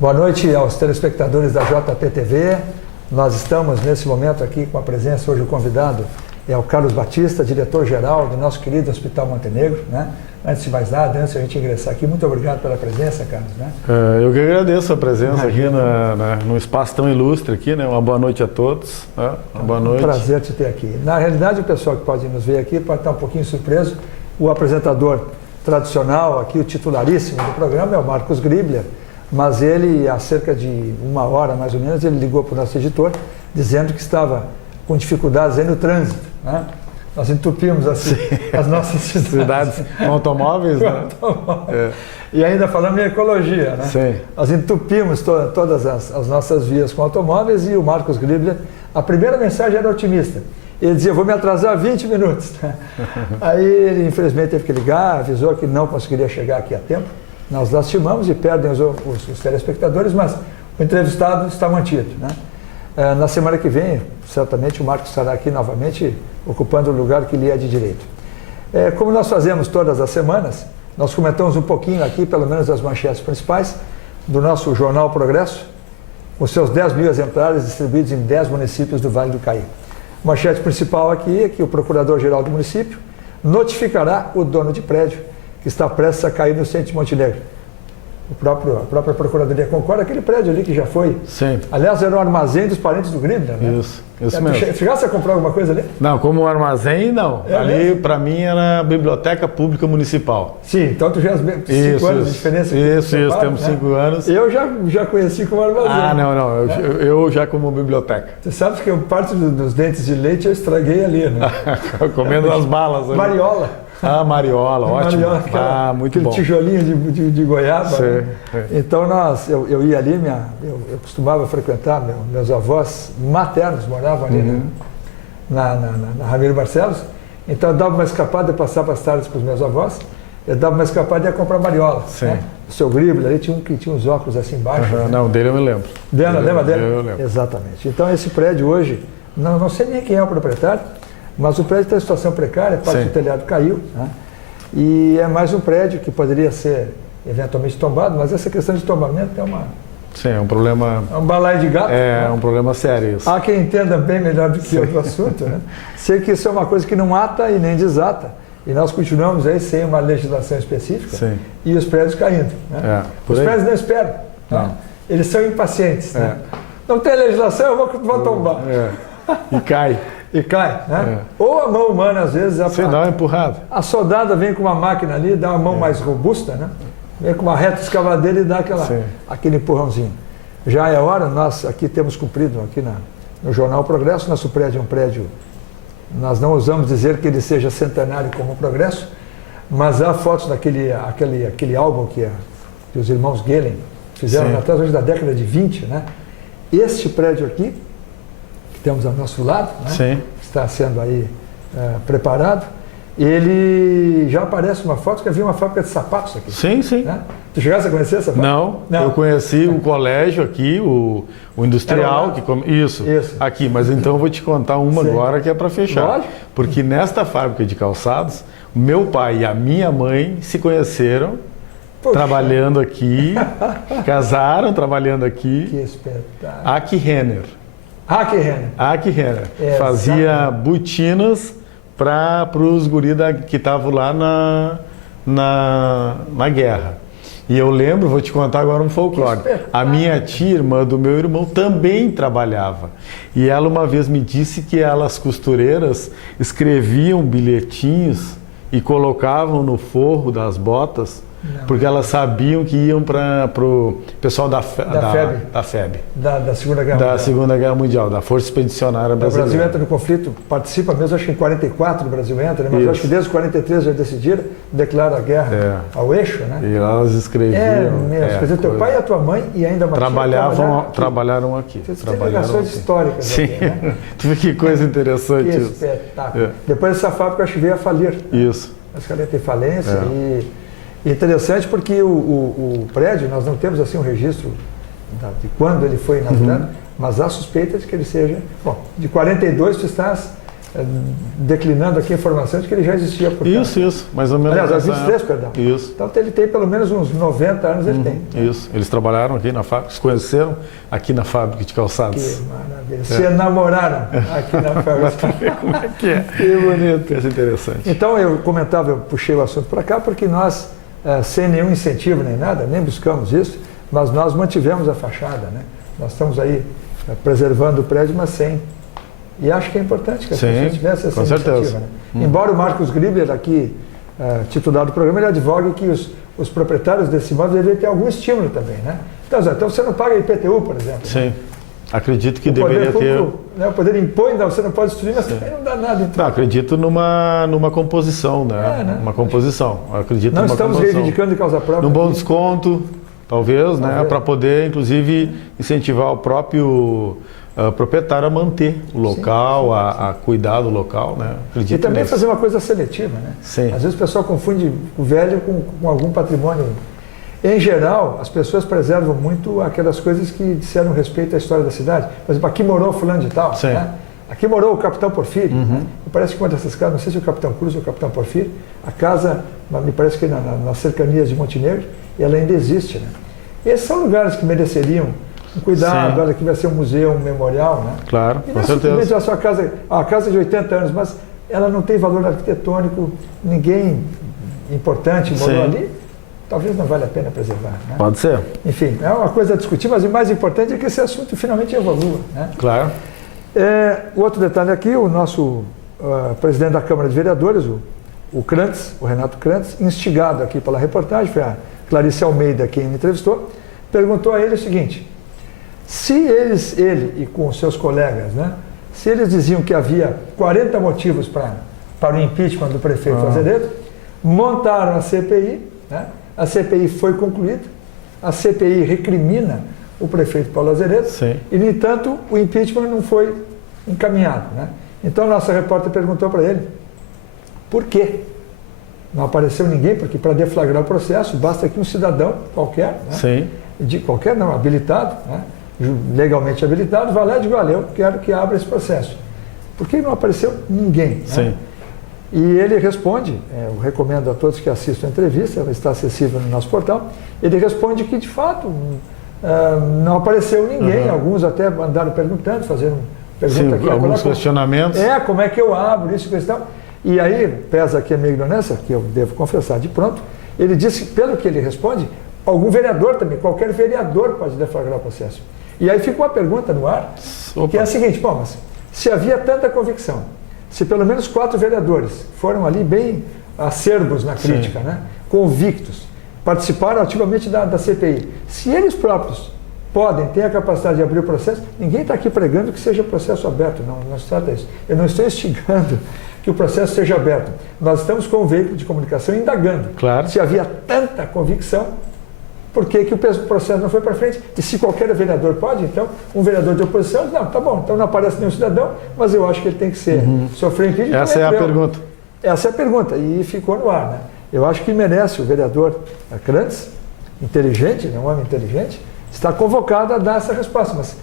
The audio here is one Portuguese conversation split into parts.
Boa noite aos telespectadores da JPTV. Nós estamos nesse momento aqui com a presença, hoje o convidado é o Carlos Batista, diretor-geral do nosso querido Hospital Montenegro, né? Antes de mais nada, antes de a gente ingressar aqui, muito obrigado pela presença, Carlos, né? Eu que agradeço a presença aqui num espaço tão ilustre aqui, né? Uma boa noite a todos, né? Uma boa noite. Um prazer te ter aqui. Na realidade, o pessoal que pode nos ver aqui pode estar um pouquinho surpreso. O apresentador tradicional aqui, o titularíssimo do programa é o Marcos Gribler, mas ele, há cerca de uma hora mais ou menos, ele ligou para o nosso editor dizendo que estava com dificuldades aí no trânsito, né? Nós entupimos assim as nossas cidades com automóveis, né? E ainda falando em ecologia, né? Sim. Nós entupimos todas as nossas vias com automóveis e o Marcos Gribler, a primeira mensagem era otimista. Ele dizia, vou me atrasar 20 minutos. Aí ele, infelizmente, teve que ligar, avisou que não conseguiria chegar aqui a tempo. Nós lastimamos e perdem os telespectadores, mas o entrevistado está mantido, né? Na semana que vem, certamente o Marcos estará aqui novamente, ocupando o lugar que lhe é de direito. Como nós fazemos todas as semanas, nós comentamos um pouquinho aqui, pelo menos as manchetes principais, do nosso jornal Progresso, com seus 10 mil exemplares distribuídos em 10 municípios do Vale do Caí. A manchete principal aqui é que o Procurador-Geral do município notificará o dono de prédio que está prestes a cair no centro de Montenegro. A própria Procuradoria concorda, aquele prédio ali que já foi. Sim. Aliás, era o armazém dos parentes do Gribler, né? Isso mesmo. Chegasse a comprar alguma coisa ali? Não, como armazém, não. Ali, para mim, era a Biblioteca Pública Municipal. Sim, então tu já has 5 anos de diferença. Isso, temos 5 anos. Eu já conheci como armazém. Ah, não, eu já como biblioteca. Tu sabes que parte dos dentes de leite eu estraguei ali, né? Comendo as balas ali. Mariola. Ah, mariola, ótimo. Mariola, muito bom. Tijolinho de goiaba. Sim, né? sim. Então eu ia ali, eu costumava frequentar, meus avós maternos moravam ali na Ramiro Barcelos. Então eu dava uma escapada, eu passava as tardes com os meus avós, eu dava uma escapada e ia comprar mariola. Sim. Né? O seu Gribler ali tinha um que tinha uns óculos assim embaixo. Né? Não, dele eu me lembro. Lembra dele? Eu lembro. Exatamente. Então esse prédio hoje, não sei nem quem é o proprietário, mas o prédio está em situação precária, parte do telhado caiu, né? E é mais um prédio que poderia ser eventualmente tombado, mas essa questão de tombamento é Sim, é um problema... É um balaio de gato. É um problema sério isso. Há quem entenda bem melhor do que eu do assunto, né? Sei que isso é uma coisa que não ata e nem desata, e nós continuamos aí sem uma legislação específica. Sim. E os prédios caindo. Né? Os prédios não esperam. Tá? Eles são impacientes. Né? Não tem legislação, eu vou tombar. E cai. E cai, né? Ou a mão humana, às vezes... Você dá uma empurrada. A soldada vem com uma máquina ali, dá uma mão mais robusta, né? Vem com uma reta escavadeira e dá aquele empurrãozinho. Já é hora, nós aqui temos cumprido, aqui no Jornal Progresso, nosso prédio é um prédio, nós não ousamos dizer que ele seja centenário como o Progresso, mas há fotos daquele álbum que os irmãos Gehlen fizeram atrás hoje da década de 20, né? Este prédio aqui, temos ao nosso lado, né? Está sendo aí preparado. Ele já aparece uma foto que havia uma fábrica de sapatos aqui. Sim. Né? Tu chegaste a conhecer essa fábrica? Não. Eu conheci o colégio aqui, o industrial, isso, aqui. Mas então eu vou te contar uma agora que é para fechar. Lógico. Porque nesta fábrica de calçados, meu pai e a minha mãe se conheceram trabalhando aqui, casaram trabalhando aqui. Que espetáculo. Aki Renner. Aki Renner. Fazia botinas para os guris que estavam lá na guerra. E eu lembro, vou te contar agora um folclore. A minha tia, irmã do meu irmão, também trabalhava. E ela uma vez me disse que elas, costureiras, escreviam bilhetinhos e colocavam no forro das botas, porque elas sabiam que iam para o pessoal da FEB. Da Segunda Guerra Mundial. Da Segunda Guerra Mundial, da Força Expedicionária Brasileira. O Brasil entra no conflito, participa mesmo, acho que em 44 o Brasil entra, né? Mas acho que desde 43 já decidiram, declara a guerra ao eixo, né? E elas escreviam. Quer dizer, teu pai e a tua mãe e ainda uma trabalharam aqui. Tem ligações históricas. Sim. Aqui, né? Que coisa interessante que isso. Espetáculo. Depois essa fábrica acho que veio a falir. Isso. Acho que ela tem falência e... Interessante porque o prédio, nós não temos assim um registro de quando ele foi inaugurado, mas há suspeita de que ele seja... Bom, de 42 tu estás declinando aqui a informação de que ele já existia por cá. Isso, mais ou menos. Aliás, 23, perdão. Isso. Então ele tem pelo menos uns 90 anos, ele tem. Isso, eles trabalharam aqui na fábrica, se conheceram aqui na fábrica de calçados. Que maravilha. Se namoraram aqui na fábrica. Como é que é? Que bonito. Isso é interessante. Então eu puxei o assunto para cá porque nós, sem nenhum incentivo nem nada, nem buscamos isso, mas nós mantivemos a fachada, né? Nós estamos aí preservando o prédio, mas sem. E acho que é importante que as pessoas tivessem essa iniciativa. Né? Embora o Marcos Gribler, aqui, titular do programa, ele advogue que os proprietários desse imóvel deveriam ter algum estímulo também, né? Então você não paga IPTU, por exemplo. Sim. Né? Acredito que deveria ter. Né, o poder impõe, não, você não pode destruir, mas também não dá nada. Então. Não, acredito numa composição, né? Né? Uma composição. Acredito não numa estamos composição. reivindicando de causa própria. Num bom desconto, talvez, né? Para poder, inclusive, incentivar o próprio proprietário a manter o local, a cuidar do local, né? Acredito e também nisso. fazer uma coisa seletiva, né? Sim. Às vezes o pessoal confunde o velho com algum patrimônio. Em geral, as pessoas preservam muito aquelas coisas que disseram respeito à história da cidade. Por exemplo, aqui morou fulano de tal, né? Aqui morou o Capitão Porfírio. Né? Me parece que uma dessas casas, não sei se é o Capitão Cruz ou o Capitão Porfírio, a casa, me parece que nas cercanias de Montenegro, ela ainda existe, né? Esses são lugares que mereceriam um cuidado. Olha, aqui vai ser um museu, um memorial, né? Claro, e com certeza. A sua casa, a casa de 80 anos, mas ela não tem valor arquitetônico, ninguém importante morou ali, talvez não vale a pena preservar. Né? Pode ser. Enfim, é uma coisa a discutir, mas o mais importante é que esse assunto finalmente evolua. Né? Claro. O outro detalhe aqui, o nosso presidente da Câmara de Vereadores, o Krantz, o Renato Krantz, instigado aqui pela reportagem, foi a Clarice Almeida quem me entrevistou, perguntou a ele o seguinte: se ele e com seus colegas, né, se eles diziam que havia 40 motivos para o impeachment do prefeito Azeredo, montaram a CPI, né, a CPI foi concluída, a CPI recrimina o prefeito Paulo Azeredo, e, no entanto, o impeachment não foi encaminhado. Né? Então, a nossa repórter perguntou para ele por quê? Não apareceu ninguém, porque para deflagrar o processo basta que um cidadão qualquer, né, qualquer não, habilitado, né, legalmente habilitado, vá lá e diga: olha, eu quero que abra esse processo. Por que não apareceu ninguém? Né? E ele responde, eu recomendo a todos que assistam a entrevista, ela está acessível no nosso portal, ele responde que, de fato, não apareceu ninguém, alguns até andaram perguntando, fazendo pergunta aqui. Alguns questionamentos. Como é que eu abro isso e questão? E aí, pesa aqui a minha ignorância, que eu devo confessar de pronto, ele disse, pelo que ele responde, algum vereador também, qualquer vereador pode deflagrar o processo. E aí fica uma pergunta no ar, que é a seguinte: bom, mas se havia tanta convicção, se pelo menos 4 vereadores foram ali bem acerbos na crítica, né, convictos, participaram ativamente da CPI, se eles próprios podem ter a capacidade de abrir o processo, ninguém está aqui pregando que seja processo aberto, não se trata disso. Eu não estou instigando que o processo seja aberto. Nós estamos com o veículo de comunicação indagando. Se havia tanta convicção, por que o processo não foi para frente? E se qualquer vereador pode, então, um vereador de oposição diz: não, tá bom, então não aparece nenhum cidadão, mas eu acho que ele tem que sofrer impeachment. Essa é a pergunta. Essa é a pergunta, e ficou no ar. Né? Eu acho que merece o vereador Krantz, inteligente, um homem inteligente, está convocado a dar essa resposta. Mas,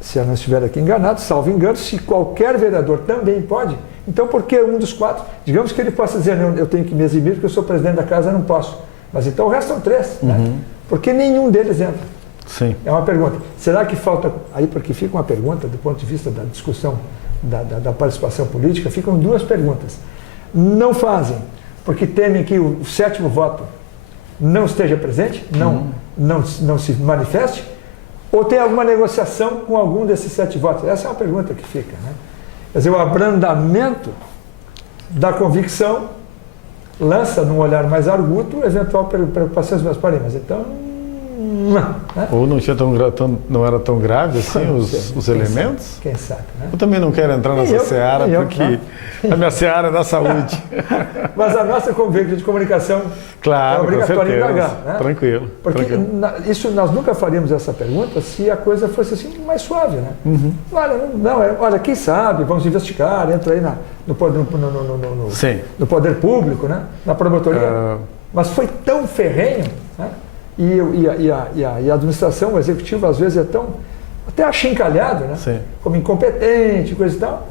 se eu não estiver aqui enganado, salvo engano, se qualquer vereador também pode, então por que um dos 4? Digamos que ele possa dizer: não, eu tenho que me exibir porque eu sou presidente da casa, não posso. Mas então o resto são 3. Né? Por que nenhum deles entra? É uma pergunta. Será que falta, aí porque fica uma pergunta do ponto de vista da discussão da participação política, ficam 2 perguntas. Não fazem porque temem que o 7º voto não esteja presente, não se manifeste, ou tem alguma negociação com algum desses 7 votos? Essa é uma pergunta que fica. Né? Quer dizer, o abrandamento da convicção lança num olhar mais arguto eventual preocupação dos meus parentes. Então, não. Né? Ou não era tão grave assim os elementos? Quem sabe, né? Eu também não quero entrar nessa seara, porque a minha seara é da saúde. Mas a nossa veículo de comunicação é obrigatória indagar. Né? Tranquilo. Porque isso, nós nunca faríamos essa pergunta se a coisa fosse assim mais suave. Né? Olha, quem sabe, vamos investigar, entra aí no poder público, né? Na promotoria. Mas foi tão ferrenho, né? E a administração, o executivo, às vezes é tão até achincalhado, né? Como incompetente, coisa e tal.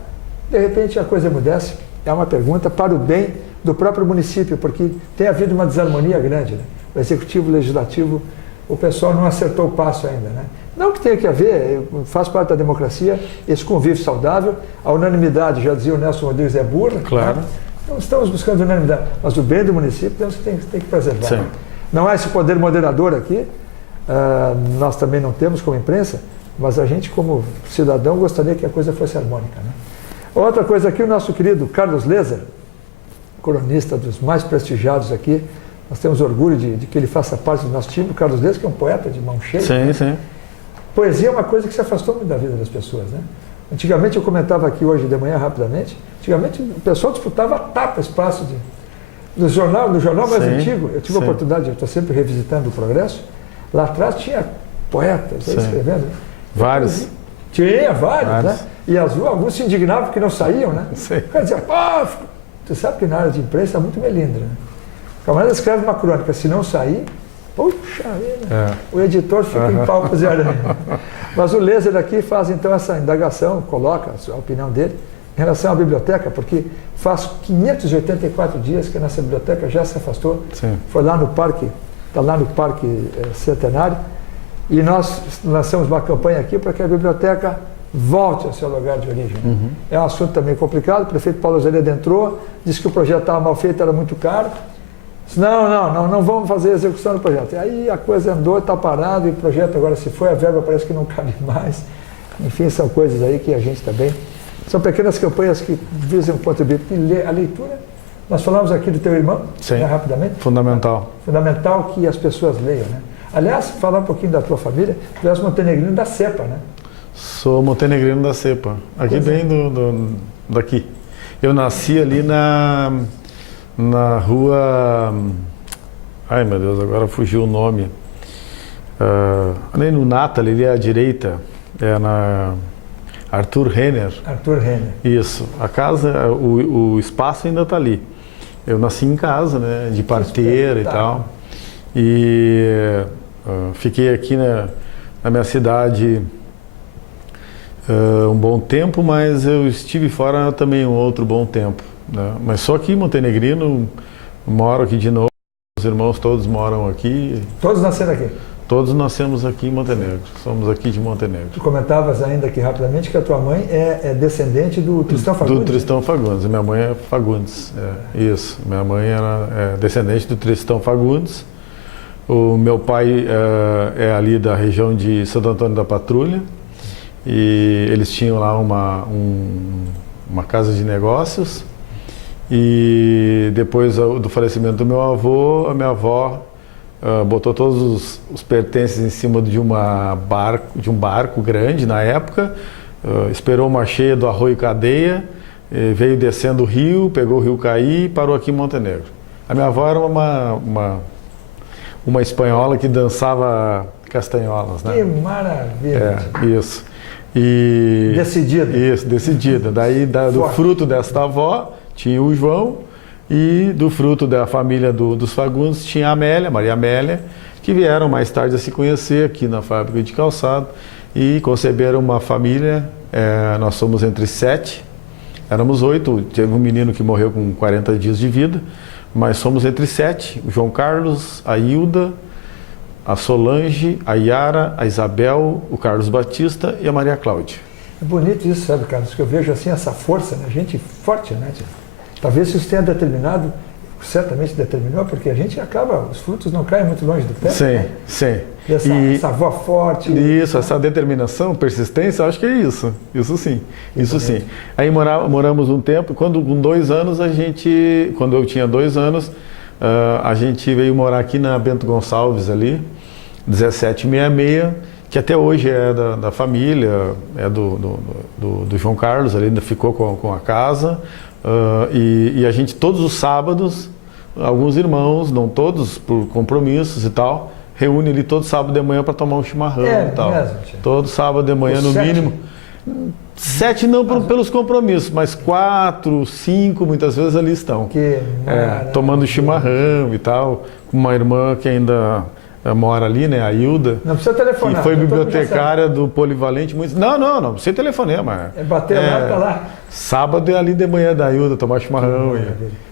de repente a coisa emudece. É uma pergunta para o bem do próprio município, porque tem havido uma desarmonia grande, né? O executivo, o legislativo, o pessoal não acertou o passo ainda, né? Não que tenha que haver, faz parte da democracia, esse convívio saudável, a unanimidade, já dizia o Nelson Rodrigues, é burra. Claro. Né? Então estamos buscando unanimidade, mas o bem do município tem que preservar. Sim. Não há esse poder moderador aqui, nós também não temos como imprensa, mas a gente como cidadão gostaria que a coisa fosse harmônica, né? Outra coisa aqui, o nosso querido Carlos Leser, cronista dos mais prestigiados aqui, nós temos orgulho de que ele faça parte do nosso time. O Carlos Leser, que é um poeta de mão cheia. Sim, né? sim. Poesia é uma coisa que se afastou muito da vida das pessoas, né? Antigamente, eu comentava aqui hoje de manhã rapidamente, antigamente o pessoal disputava a tapa espaço do jornal mais antigo. Eu tive a oportunidade, eu estou sempre revisitando o Progresso, lá atrás tinha poetas aí escrevendo. Vários. Tinha vários, né? E alguns se indignavam porque não saíam, né? Sim. O cara dizia, pô, tu sabe que na área de imprensa é muito melindre, né? O camarada escreve uma crônica, se não sair, puxa vida, o editor fica em pau de aranha. Mas o Leser aqui faz então essa indagação, coloca a opinião dele em relação à biblioteca, porque faz 584 dias que nossa biblioteca já se afastou. Sim. Foi lá no parque, está lá no Parque Centenário, e nós lançamos uma campanha aqui para que a biblioteca volte ao seu lugar de origem. Uhum. É um assunto também complicado, o prefeito Paulo Azevedo entrou, disse que o projeto estava mal feito, era muito caro. Disse, não vamos fazer a execução do projeto. E aí a coisa andou, está parado, e o projeto agora se foi, a verba parece que não cabe mais. Enfim, são coisas aí que a gente também... São pequenas campanhas que visam contribuir. E a leitura, nós falamos aqui do teu irmão, né, rapidamente. Fundamental. Fundamental que as pessoas leiam, né? Aliás, falar um pouquinho da tua família, tu és montenegrino da Cepa, né? Sou montenegrino da Cepa, aqui bem daqui. Eu nasci ali na rua... Ai meu Deus, agora fugiu o nome. Ali no Nathalie, ali à direita, é na Arthur Renner. Arthur Renner. Isso, a casa, o espaço ainda está ali. Eu nasci em casa, né, de parteira e tal. E fiquei aqui na minha cidade um bom tempo, mas eu estive fora também um outro bom tempo, né? Mas só aqui em Montenegrino, moro aqui de novo, os irmãos todos moram aqui. Todos nasceram aqui? Todos nascemos aqui em Montenegro, somos aqui de Montenegro. Tu comentavas ainda aqui rapidamente que a tua mãe é descendente do Tristão Fagundes. Do Tristão Fagundes, minha mãe é Fagundes, isso, minha mãe era descendente do Tristão Fagundes. O meu pai é ali da região de Santo Antônio da Patrulha, e eles tinham lá uma casa de negócios, e depois do falecimento do meu avô, a minha avó botou todos os pertences em cima de um barco grande na época, esperou uma cheia do Arroio Cadeia, veio descendo o rio, pegou o rio Caí e parou aqui em Montenegro. A minha avó era uma espanhola que dançava castanholas, né? Que maravilha! Isso. E decidida. Isso, decidida. Daí do fruto desta avó tinha o João, e do fruto da família dos Fagundes tinha a Amélia, Maria Amélia, que vieram mais tarde a se conhecer aqui na fábrica de calçado e conceberam uma família. Nós somos entre 7, éramos 8, teve um menino que morreu com 40 dias de vida, mas somos entre 7, o João Carlos, a Hilda, a Solange, a Yara, a Isabel, o Carlos Batista e a Maria Cláudia. É bonito isso, sabe, Carlos, que eu vejo assim essa força, né? Gente forte, né? Talvez isso tenha determinado, certamente determinou, porque a gente acaba, os frutos não caem muito longe do pé. Sim, né? sim. E essa avó forte. Isso, essa determinação, persistência, acho que é isso. Isso sim, isso sim. Aí moramos um tempo, com 2 anos quando eu tinha 2 anos, a gente veio morar aqui na Bento Gonçalves ali, 1766, que até hoje é da família, é do João Carlos, ali ainda ficou com a casa. E a gente, todos os sábados, alguns irmãos, não todos, por compromissos e tal, reúne ali todo sábado de manhã para tomar um chimarrão e tal. Mesmo, todo sábado de manhã, no mínimo. 7 não pelos compromissos, mas 4, 5 muitas vezes ali estão. Tomando chimarrão e tal, com uma irmã que ainda mora ali, né, a Hilda. Não precisa telefonar. Que foi bibliotecária do Polivalente. Não precisa telefonema. É bater lá, tá lá. Sábado é ali de manhã da Hilda, tomar chimarrão.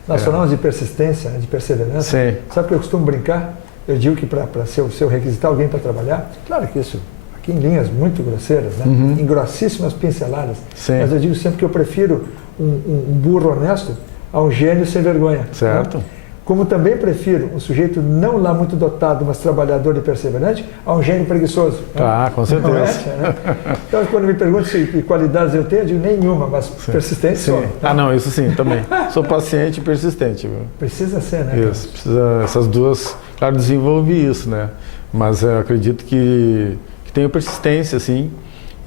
Nós falamos de persistência, de perseverança. Sim. Sabe o que eu costumo brincar? Eu digo que para se eu requisitar alguém para trabalhar, claro que isso aqui em linhas muito grosseiras, né? Em grossíssimas pinceladas, mas eu digo sempre que eu prefiro um burro honesto a um gênio sem vergonha. Certo. Né? Como também prefiro um sujeito não lá muito dotado, mas trabalhador e perseverante, a um gênio preguiçoso. Ah, com certeza. Né? Então, quando me perguntam que qualidades eu tenho, eu digo nenhuma, mas persistência. Sim. Ah, não, isso sim, também. Sou paciente e persistente. Viu? Precisa ser, né? Isso, precisa, essas duas, claro, desenvolvi isso, né? Mas eu acredito que tenho persistência, sim,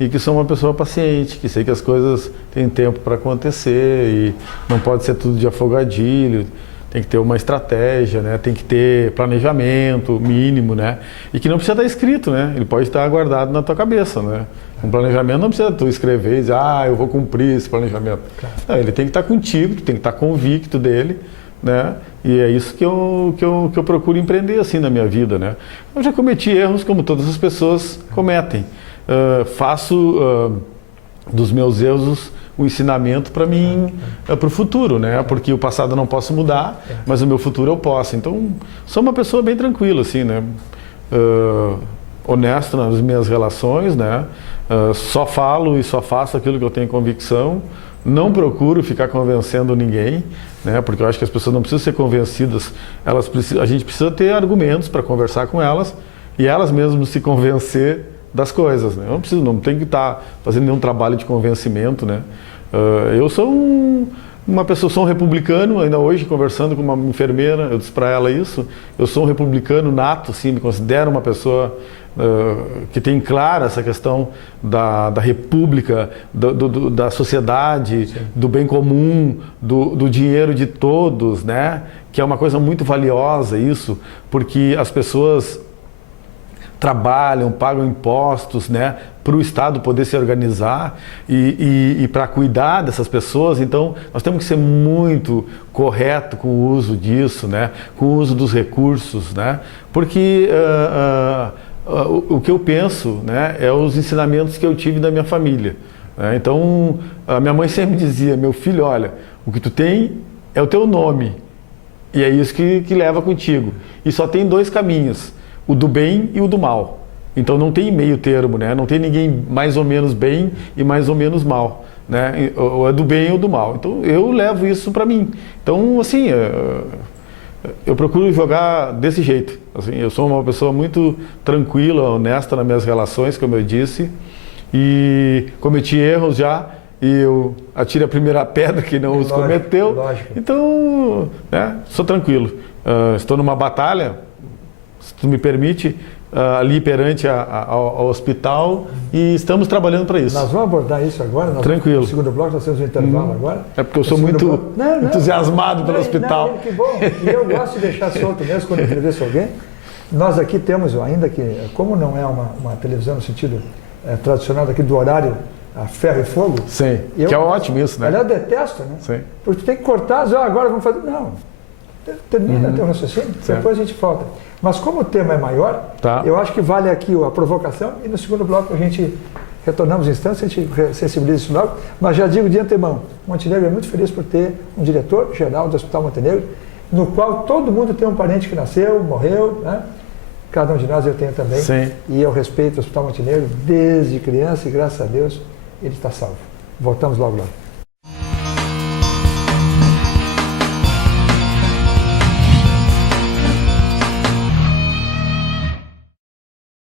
e que sou uma pessoa paciente, que sei que as coisas têm tempo para acontecer e não pode ser tudo de afogadilho. Tem que ter uma estratégia, né? Tem que ter planejamento mínimo, né? E que não precisa estar escrito, né? Ele pode estar guardado na tua cabeça, né? Um planejamento não precisa tu escrever e dizer, eu vou cumprir esse planejamento. Claro. Não, ele tem que estar contigo, tu tem que estar convicto dele, né? E é isso que eu procuro empreender assim na minha vida, né? Eu já cometi erros como todas as pessoas cometem. Faço dos meus erros o ensinamento para mim, para o futuro, né? Porque o passado eu não posso mudar, mas o meu futuro eu posso. Então, sou uma pessoa bem tranquila, assim, né? Honesto nas minhas relações, né? Só falo e só faço aquilo que eu tenho convicção. Não procuro ficar convencendo ninguém, né? Porque eu acho que as pessoas não precisam ser convencidas. A gente precisa ter argumentos para conversar com elas e elas mesmas se convencer das coisas, né? Eu não tenho que estar fazendo nenhum trabalho de convencimento, né? Eu sou uma pessoa, sou um republicano, ainda hoje conversando com uma enfermeira, eu disse para ela isso, eu sou um republicano nato, sim, me considero uma pessoa que tem clara essa questão da república, da sociedade, sim, do bem comum, do dinheiro de todos, né? Que é uma coisa muito valiosa isso, porque as pessoas trabalham, pagam impostos, né, para o Estado poder se organizar e para cuidar dessas pessoas. Então, nós temos que ser muito correto com o uso disso, né, com o uso dos recursos, né, porque o que eu penso, né, é os ensinamentos que eu tive da minha família. Né? Então, a minha mãe sempre dizia, meu filho, olha, o que tu tem é o teu nome e é isso que leva contigo. E só tem dois caminhos, o do bem e o do mal. Então não tem meio termo, né? Não tem ninguém mais ou menos bem e mais ou menos mal, né? Ou é do bem ou do mal. Então eu levo isso para mim. Então assim, eu procuro jogar desse jeito. Assim, eu sou uma pessoa muito tranquila, honesta nas minhas relações, como eu disse, e cometi erros já. E eu atiro a primeira pedra que não os cometeu. Lógico. Então, né? Sou tranquilo. Estou numa batalha, se tu me permite, ali perante ao hospital e estamos trabalhando para isso. Nós vamos abordar isso agora. Tranquilo. No segundo bloco nós temos um intervalo agora. É porque eu sou muito entusiasmado pelo hospital. Que bom. E eu gosto de deixar solto mesmo quando eu entrevisto alguém. Nós aqui temos, ainda que, como não é uma televisão no sentido tradicional daqui do horário a ferro e fogo. Sim, que é ótimo isso, né? Eu detesto, né? Sim. Porque tu tem que cortar, agora vamos fazer... Não. Termina teu raciocínio, depois a gente volta. Mas como o tema é maior, eu acho que vale aqui a provocação e no segundo bloco a gente retornamos em instância, a gente sensibiliza isso logo, mas já digo de antemão, Montenegro é muito feliz por ter um diretor-geral do Hospital Montenegro, no qual todo mundo tem um parente que nasceu, morreu, né? Cada um de nós eu tenho também. Sim. E eu respeito o Hospital Montenegro desde criança e graças a Deus ele está salvo. Voltamos logo.